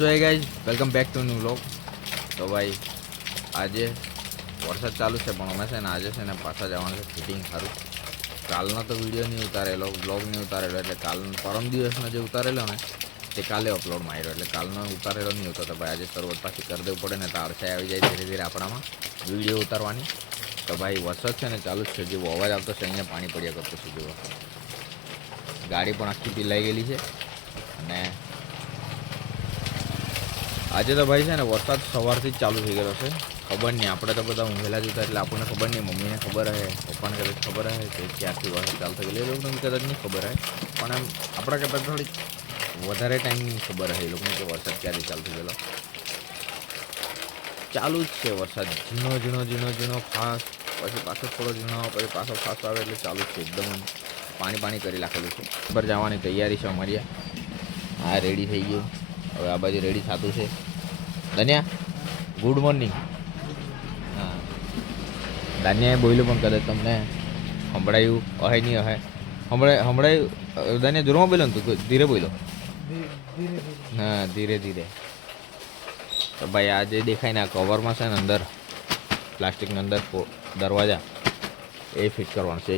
So hey guys welcome back to new vlog. તો ભાઈ આજે વરસાદ ચાલુ છે પણ અમે છે ને આજે છે ને પાછા જવાનું છે ફિટિંગ સારું. કાલનો તો વિડીયો નહીં ઉતારેલો, વ્લોગ નહીં ઉતારેલો, એટલે પરમ દિવસનો જે ઉતારેલો ને તે કાલે અપલોડ માર્યો, એટલે કાલનો ઉતારેલો નહીં હતો. તો ભાઈ આજે શરૂઆત પાછી કરી દેવું પડે ને તો આળસાઈ આવી જાય ધીરે ધીરે આપણામાં વિડીયો ઉતારવાની. તો ભાઈ વરસાદ છે ને ચાલુ જ છે, જેવો અવાજ આવતો છે અહીંયા પાણી પડ્યા કરતો છે જેવો. ગાડી પણ આખી પીલાઈ ગયેલી છે. અને આજે તો ભાઈ છે ને વરસાદ સવારથી જ ચાલુ થઈ ગયેલો છે. ખબર નહીં, આપણે તો બધા ઊંઘેલા જ હતા એટલે આપણને ખબર નહીં. મમ્મીને ખબર હે, પપ્પાને કદાચ ખબર હે કે ક્યારથી વરસાદ ચાલુ થઈ ગયેલો, એ લોકોને કદાચ નહીં ખબર હે, પણ એમ આપણા કરતાં થોડીક વધારે ટાઈમની ખબર હે એ લોકોને કે વરસાદ ક્યારથી ચાલુ થઈ ગયેલો. ચાલુ જ છે વરસાદ, ઝીણો ઝીણો ઝીણો ઝીણો ફાસ્ટ, પછી પાછો થોડો ઝીણો, પછી પાછો ફાસ્ટ આવે, એટલે ચાલુ જ છે એકદમ પાણી કરી નાખેલું છે. ઉપર જવાની તૈયારી છે અમારી. આ રેડી થઈ ગયું, હવે આ બાજુ રેડી થતું છે. દાનિયા ગુડ મોર્નિંગ. હા, દાનિયાએ બોલ્યું પણ કદાચ તમને સંભળાયું અહે નહીં અહે. સંભળાયું દાનિયા જોરમાં બોલ્યો ને તું ધીરે બોલ્યો? હા, ધીરે ધીરે. તો ભાઈ આ જે દેખાય ને આ કવરમાં છે ને અંદર પ્લાસ્ટિકની અંદર દરવાજા એ ફિટ કરવાનું છે.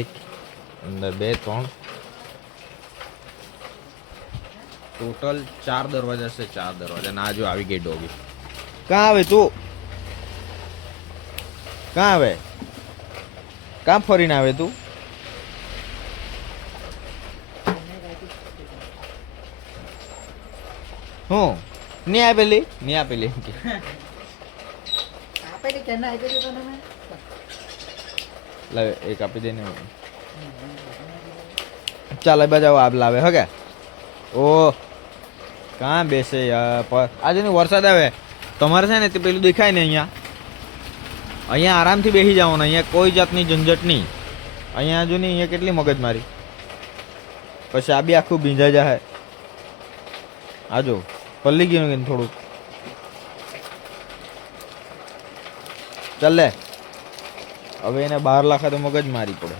એક અંદર 2 3 ટોટલ 4 દરવાજા છે. 4 દરવાજા ના જો આવી ગઈ ડોગી. ક્યાં આવે તું? ક્યાં આવે? ક્યાં ફરીને આવે તું? હું નહીં આપેલી? નહીં આપેલી લાવે એક આપી દે ને. ચાલ એ બાજુ આપ લાવે હો કે. ઓ કાં બેસે યાર, આજે ને વરસાદ આવે તમારે છે ને તે પેલું દેખાય ને અહીંયા આરામથી બેસી જવાનું. અહીંયા કોઈ જાતની ઝંઝટ નહીં. અહીંયા હજુ નહીં, અહીંયા કેટલી મગજમારી. પછી આ બી આખું ભીંજાઈ જાય. આ જો પલ્લી ગયું કે થોડુંક. ચાલ લે હવે એને 12 લાખ તો મગજ મારી પડે.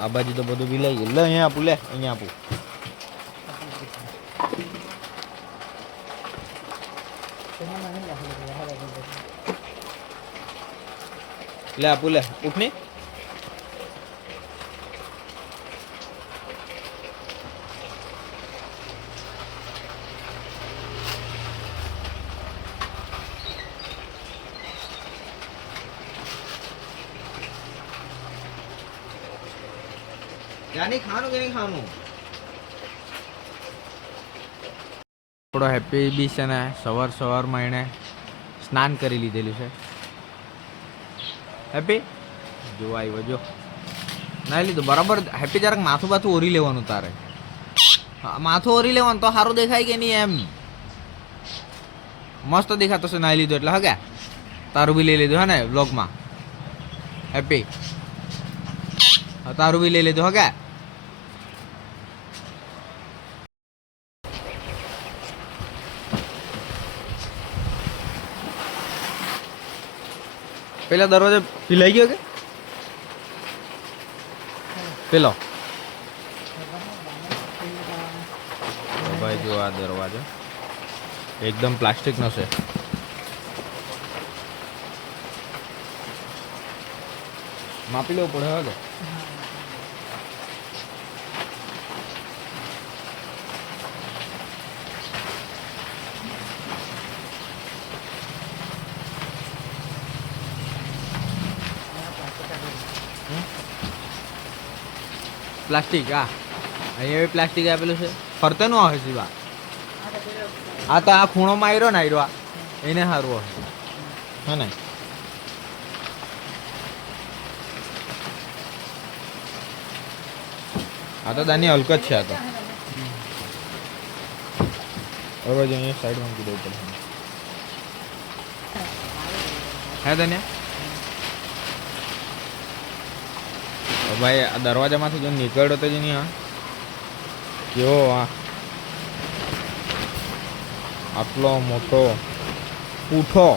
આ બાજુ તો બધું વિલાઈ ગયું. લે અહીંયા આપું, લે અહીંયા આપું. લે આપું, લે ઉઠ ની. नहीं खानो કે નહીં ખાવાનું? થોડો હેપી બી છે ને સવારમાં એણે સ્નાન કરી લીધેલું છે. હેપી જો આવ્યો, જો નાઈ લીધું બરાબર. હેપી જરાક માથું બાથું ઓરી લેવાનું તારે. માથું ઓરી લેવાનું તો સારું દેખાય કે નહીં? એમ મસ્ત દેખાતો છે નાઈ લીધું એટલે. હા કે તારું બી લઈ લીધું હે ને વ્લોગમાં? હેપી તારું બી લઈ લીધું હો કે? પેલા દરવાજા પીલાઈ ગયો કે પેલો? ભાઈ જો આ દરવાજો એકદમ પ્લાસ્ટિકનો છે. માપી લેવું પડે હવે. પ્લાસ્ટિક અહીંયા પ્લાસ્ટિક આપેલું છે. ફરતેનું આવે છે બા. આ તો આ ખૂણોમાં આવ્યો ને આવ્યો એને સારું હે ને. આ તો દાની હલક જ છે. આ તો હવે અહીંયા સાઈડમાં મૂકી દેવું પડે. હે દાનિયા ભાઈ આ દરવાજામાંથી જો નીકળ્યો તો જ નહીં. હા કેવો આટલો મોટો પૂઠો.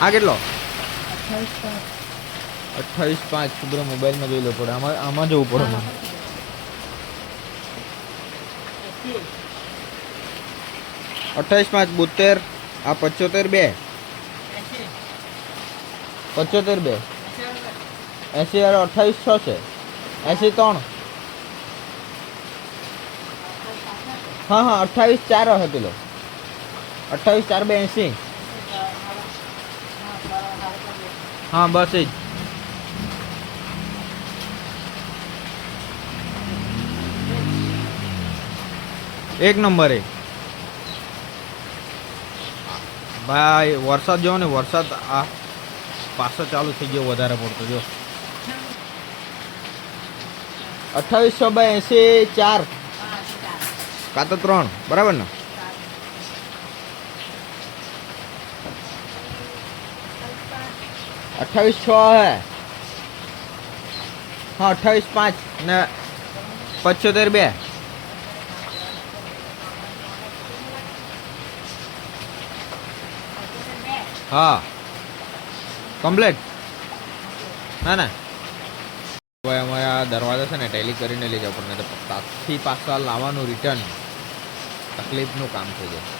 આ કેટલો? 28.5 શુભ્ર મોબાઈલમાં જોઈ લો પડે. આમાં જવું પડે. 28 5 72 આ 75 2 75 2 80 વાળો 28 6 છે 80 3 हाँ हाँ 28 4 है पेलो 28 4 2 80 हाँ बस ही एक नंबर है भाई वरसाद जो ने वरसाद आ पासो चालू थी गयो વધારે પડતો જો 28 80 4 का तो 3 बराबर ना 28 6 है हाँ 28 5 ने 75 2 हाँ कम्प्लीट ना ना भाई हमारे आ दरवाजा से ने टेली કરીને લઈ જાવ પણ તો પાછી પાછા લાવવાનું રિટર્ન તકલીફનું કામ થઈ જાય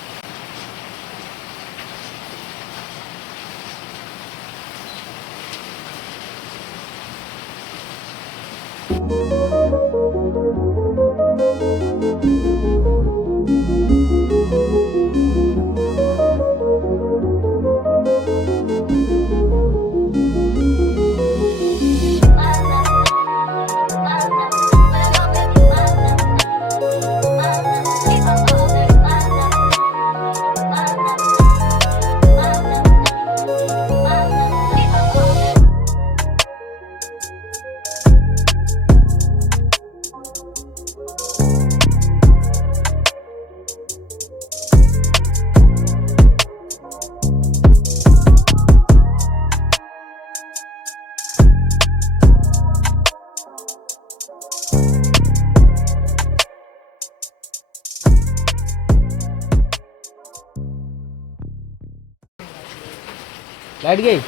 लाइट गई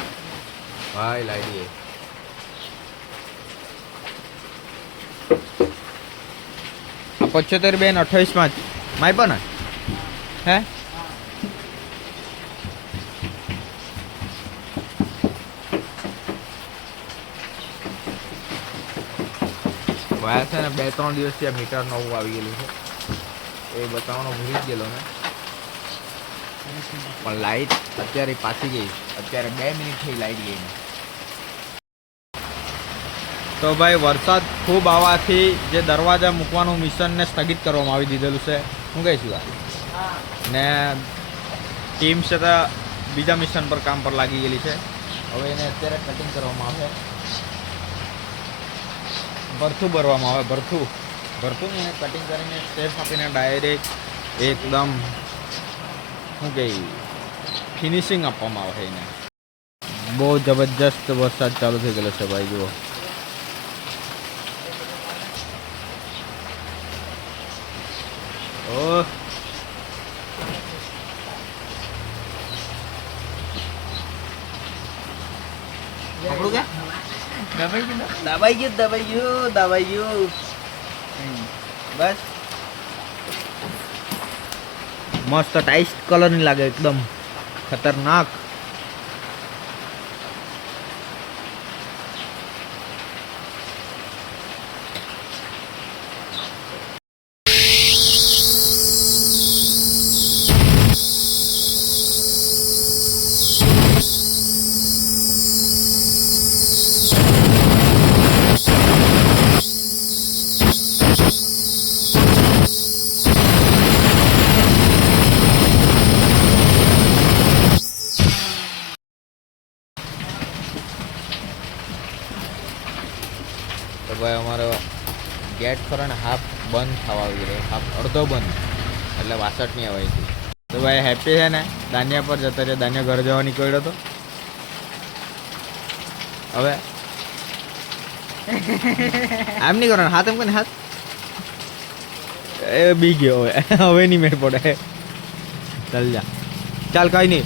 भाई लाइट गई 75 2 28 5 माई पर ना है ભાઈ છે ને 2-3 દિવસથી આ મીટર નવું આવી ગયેલું છે એ બતાવવાનો ભૂલી જ ગયેલો ને પણ લાઈટ અત્યારે પાછી ગઈ અત્યારે 2 મિનિટ થઈ લાઈટ ગઈ તો ભાઈ વરસાદ ખૂબ આવવાથી જે દરવાજા મૂકવાનું મિશનને સ્થગિત કરવામાં આવી દીધેલું છે શું કહીશું આ ને ટીમ છે તો બીજા મિશન પર કામ પર લાગી ગયેલી છે હવે એને અત્યારે કટિંગ કરવામાં આવે ભરથું ભરવામાં આવે ભરથું ને કટિંગ કરીને સ્ટેપ આપીને ડાયરેક્ટ એકદમ શું કહે ફિનિશિંગ આપવામાં આવે એને બહુ જબરજસ્ત વરસાદ ચાલુ થઈ ગયેલો છે ભાઈ જુઓ ઓહ આપણું ક્યાં દબાઈ ગયું બસ મસ્ત ટાઈસ કલર ની લાગે એકદમ ખતરનાક तो भाई हमारो गेट पर हाफ बंद थवा हाफ अर्धो बंद એટલે વાસઠ नहीं आवाई थी तो भाई हैप्पी है ने दानिया पर जता रहे दानिया घर जवा निकळ्यो तो હવે આમ नहीं करो हाथ एम हाथ ए बी गयो હવે नहीं मेड़ पड़े चल जा चल कहीं नहीं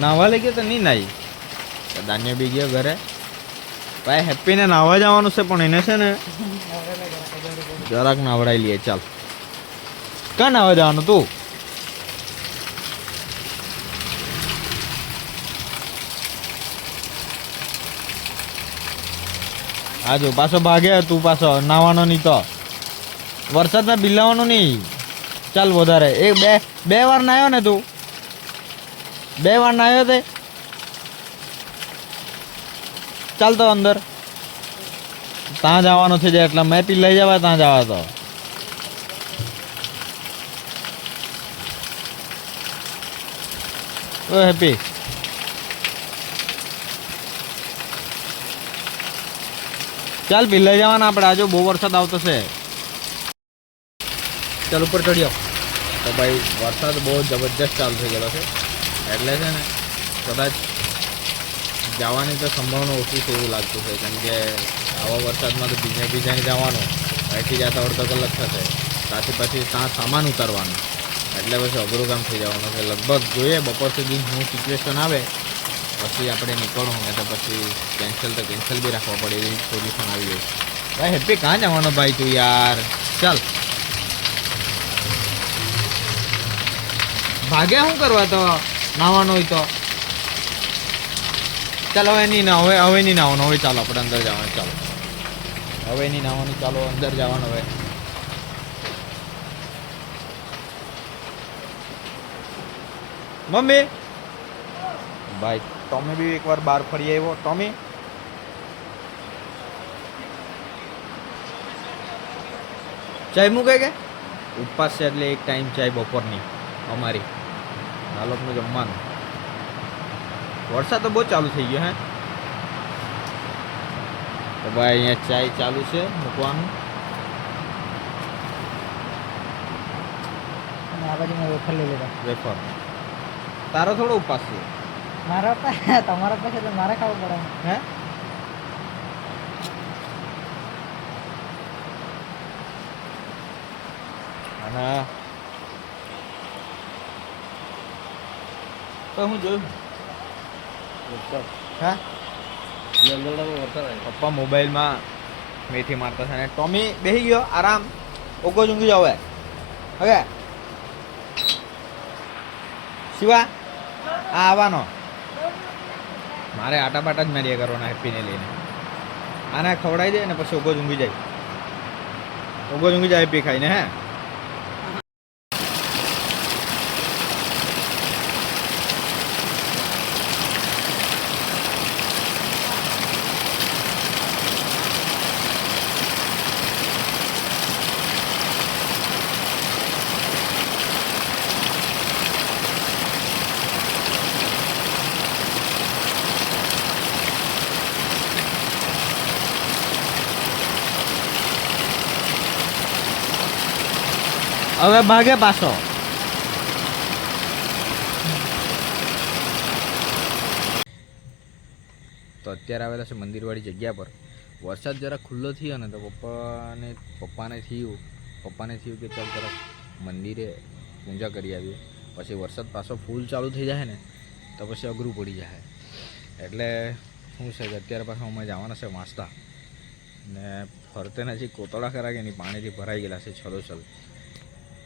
नावा लगे तो नहीं नाई तो दानिया बी गयो घरे ભાઈ હેપીને નાહવા જવાનું છે પણ એને છે ને જરાક નાવડાવી લઈએ. ચાલ ક્યાં નાહવા જવાનું તું? હા જો પાછો ભાગે તું, પાછો નાવાનો નહીં તો વરસાદમાં બિલાવાનું નહીં. ચાલ વધારે બે વાર નાહ્યો ને તું? 2 વાર નાહ્યો તે? ચાલ તો અંદર ત્યાં જવાનું છે એટલે મેં પી લઈ જવા ત્યાં જવા તો. ઓ હેપી ચાલ પી લઈ જવાના આપણે. આજો બહુ વરસાદ આવતો છે. ચાલ ઉપર ચડ્યો તો ભાઈ વરસાદ બહુ જબરજસ્ત ચાલુ થઈ ગયેલો છે એટલે છે ને કદાચ જવાની તો સંભાવના ઓછી છે એવું લાગતું છે. કેમ કે આવા વરસાદમાં તો ભીજાઈને જવાનું, અહીંથી જતા અડધો કલાક થશે, ત્યાંથી પછી ત્યાં સામાન ઉતારવાનું એટલે પછી અઘરું કામ થઈ જવાનું છે. લગભગ જોઈએ બપોર સુધી હું સિચ્યુએશન આવે પછી આપણે નીકળવું, ને તો પછી કેન્સલ બી રાખવા પડે એવી પોઝિશન આવી ગઈ. ભાઈ હેપી ક્યાં જવાનો ભાઈ તું યાર? ચાલ ભાગે શું કરવા તો નાવાનું હોય તો? ચાલો હવે નહીં ના, હવે નહીં નાવાનું. હવે ચાલો આપણે અંદર જવાનું. ચાલો હવે નહીં નાવાનું, ચાલો અંદર જવાનું. હવે મમ્મી ભાઈ તમે બી એકવાર બહાર ફરી આવ્યો. ટોમી ચાય મૂકે કે ઉપવાસ છે એટલે એક ટાઈમ ચાય બપોરની અમારી આ લોકોનું જમવાનું. વરસાદ તો બહુ ચાલુ થઈ ગયો હે તો ભાઈ અહીંયા ચાય ચાલુ છે મૂકવાનું. વેફર તારો થોડો ઉપવાસ છે? મારા તમારા પાસે એટલે મારે ખાવું પડે હે? અને તો હું જોયું હા પપ્પા મોબાઈલમાં મેથી મારતા છે ને ટોમી બેસી ગયો આરામ. ઓગો ઊંઘી જાવ હવે. શિવા આ આવવાનો મારે આટા બાટા જ માર્યા કરવાના હેપીને લઈને. આને ખવડાવી દે ને પછી ઓગો ઊંઘી જાય. ઓગો ઊંઘી જાય હેપી ખાઈને. હે હવે ભાગે પાછો. તો અત્યારે આવેલા છે મંદિરવાળી જગ્યા પર. વરસાદ જરા ખુલ્લો થયો ને તો પપ્પાને થયું કે ચાલ જરા મંદિરે પૂજા કરી આવીએ. પછી વરસાદ પાછો ફૂલ ચાલુ થઈ જાય ને તો પછી અઘરું પડી જાય. એટલે શું છે કે અત્યારે પાછા અમે જવાના છે વાંસદા ને ફરતે નજીક કોતળા ખરા કે નહીં પાણીથી ભરાઈ ગયેલા છે છલોછલ.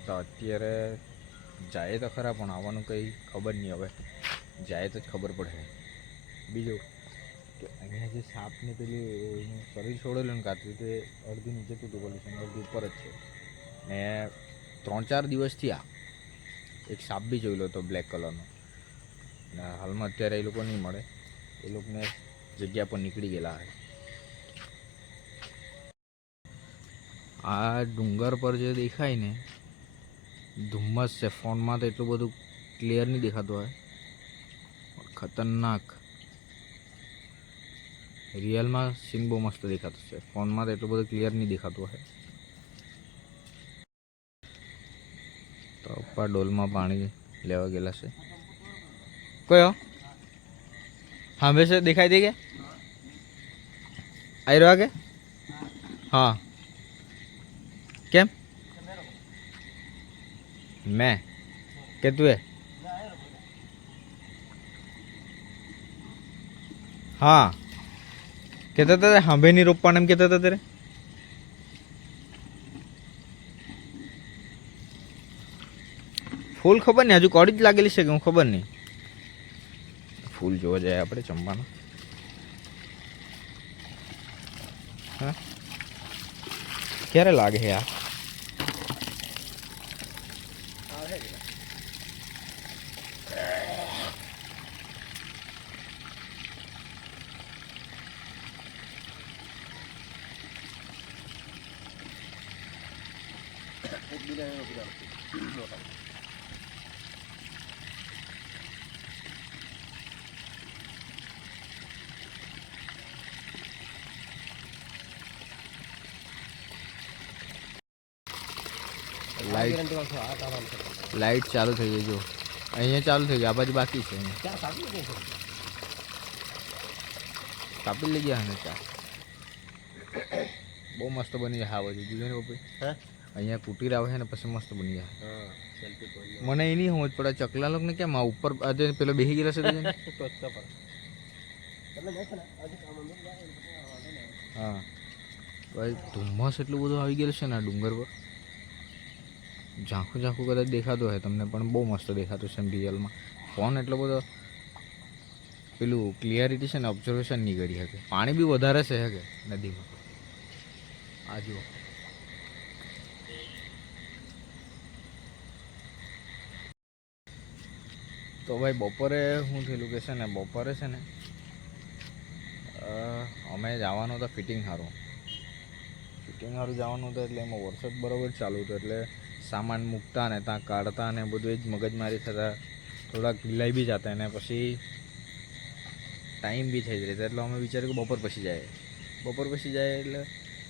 તો અત્યારે જાય તો ખરા પણ આવવાનું કંઈ ખબર નહીં. હવે જાય તો જ ખબર પડે. બીજું કે અહીંયા જે સાપને પેલી એનું શરીર છોડેલું ને કાતરી તે અડધી નીચે તૂટી પડેલું છે, અડધી ઉપર જ છે. ને 3-4 દિવસથી એક સાપ બી જોયેલો હતો બ્લેક કલરનો. ને હાલમાં અત્યારે એ લોકો નહીં મળે, એ લોકોને જગ્યા પર નીકળી ગયેલા હોય. આ ડુંગર પર જે દેખાય ને ધુમ્મસ છે. ફોનમાં તો એટલું બધું ક્લિયર નહીં દેખાતું હોય, ખતરનાક. રિયલમાં સીન બહુ મસ્ત દેખાતું છે, ફોનમાં તો એટલું બધું ક્લિયર નહીં દેખાતું હોય. તો ઉપર ડોલમાં પાણી લેવા ગયેલા છે. કયો હા બેસે દેખાય દે કે આવી રહ્યો કે? હા કેમ मैं કે તું हाँ કહેતા હતા હાંભે નહીં રોપવાના એમ કહેતા હતા ત્યારે. ફૂલ ખબર નહીં, હજુ કોડી જ લાગેલી છે કે હું ખબર નહીં. ફૂલ જોવા જાય આપણે જમવાનું. હા ક્યારે લાગે છે આ? લાઈટ ચાલુ થઈ ગઈ જો અહીંયા ચાલુ થઈ ગઈ, આ બાજુ બાકી છે. કાપી લઈ ગયા ને ચા બહુ મસ્ત બની જાય. હા બાજુ જોયું ને પપ્પી અહીંયા કુટીર આવે છે ને પછી મસ્ત બની જાય. મને એ નહીં સમજ પડે ચકલા લોક ને કેમ આ ઉપર આજે પેલો બેસી ગયેલો છે. હા ભાઈ ધુમ્મસ એટલું બધું આવી ગયેલું છે ને આ ડુંગર પર. ઝાંખું ઝાંખું કદાચ દેખાતું હોય તમને પણ બહુ મસ્ત દેખાતું છે રિયલમાં. ફોન એટલો બધો પેલું ક્લિયરિટી છે ને ઓબ્ઝર્વેશન નહીં કરી શકે. પાણી બી વધારે છે કે નદીમાં. આ જુઓ તો ભાઈ બપોરે શું થયેલું કે છે ને બપોરે છે ને અમે જવાનું હતું ફિટિંગ સારું જવાનું હતું એટલે એમાં વરસાદ બરાબર ચાલુ હતો એટલે સામાન મૂકતા ને ત્યાં કાઢતા ને બધું એ જ મગજમારી થતા થોડાક ઢીલાઈ બી જતા ને પછી ટાઈમ બી થઈ જાય એટલે અમે વિચાર્યું કે બપોર પછી જાય એટલે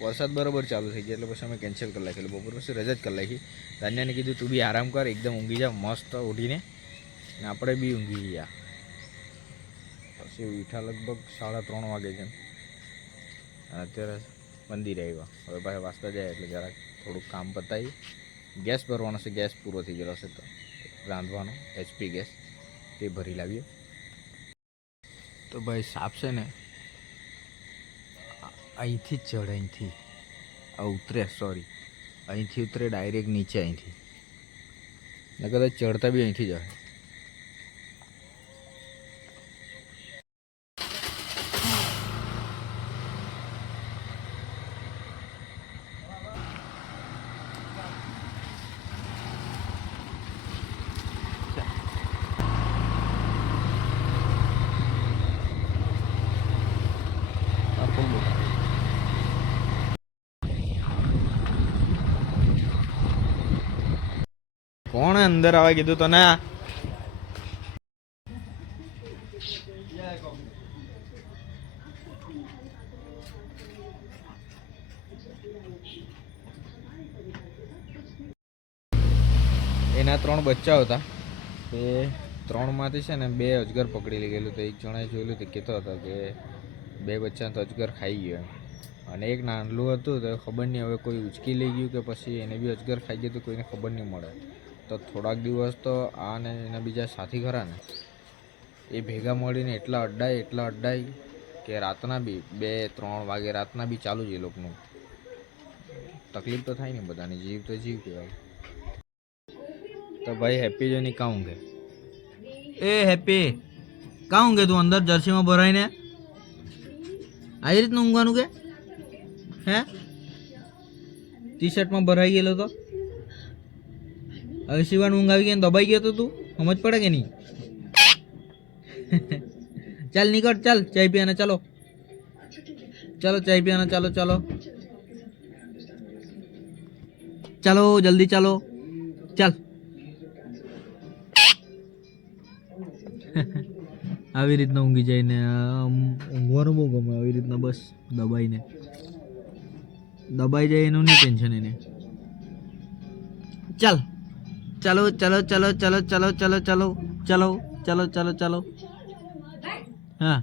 વરસાદ બરાબર ચાલુ થઈ ગયો એટલે પછી અમે કેન્સલ કરી નાખી. બપોર પછી રજા જ કરી નાખી. દાન્યાને કીધું તું બી આરામ કર, એકદમ ઊંઘી જા મસ્ત ઉઠીને ને આપણે બી ઊંઘી ગયા. પછી ઉઠ્યા લગભગ 3:30 વાગે છે. અત્યારે મંદિરે આવ્યા. હવે પાછા વાસતા જાય એટલે જરાક થોડુંક કામ પતાવી. ગેસ ભરવાનો છે, ગેસ પૂરો થઈ ગયેલો છે તો રાંધવાનો HP ગેસ તે ભરી લાવીએ. તો ભાઈ સાપ છે ને અહીંથી જ ચડે, અહીંથી ઉતરે અહીંથી ઉતરે ડાયરેક્ટ નીચે અહીંથી ને કદાચ ચડતા બી અહીંથી જ આવે. કોણે અંદર આવવા કીધું તો ના? એના 3 બચ્ચા હતા. તે 3માંથી છે ને 2 અજગર પકડી લઈ ગયેલું. તો એક જણાએ જોયેલું તે કહેતો હતો કે 2 બચ્ચા તો અજગર ખાઈ ગયો અને એક નાનલું હતું તો ખબર નહીં હવે કોઈ ઉચકી લઈ ગયું કે પછી એને બી અજગર ખાઈ ગયું તો કોઈને ખબર નહીં મળે. તો થોડાક દિવસ તો આ ને એના બીજા સાથી ખરા ને એ ભેગા મળીને એટલા અડ્ડાય કે રાતના બી 2-3 વાગે રાતના બી ચાલુ જ એ લોકોનું. તકલીફ તો થાય ને બધાને, જીવ તો જીવ કહેવાય. તો ભાઈ હેપી જોની કાં ઊંઘે? એ હેપી કાં ઊંઘે તું? અંદર જર્સીમાં ભરાઈને આવી રીતનું ઊંઘવાનું કે હે? ટી-શર્ટમાં ભરાઈ ગયેલો તો હવે શિવાનું ઊંઘ આવી ગઈ દબાઈ ગયો તો તું સમજ પડે કે નહીં? ચાલ નીકળ, ચાલ ચાય પીવાના, ચાલો ચાય પીવાના, ચાલો જલ્દી ચાલો, ચાલ. આવી રીતના ઊંઘી જાય ને ઊંઘવાનું બહુ ગમે આવી રીતના, બસ દબાઈ જાય એનું નહીં ટેન્શન એને. ચાલો હા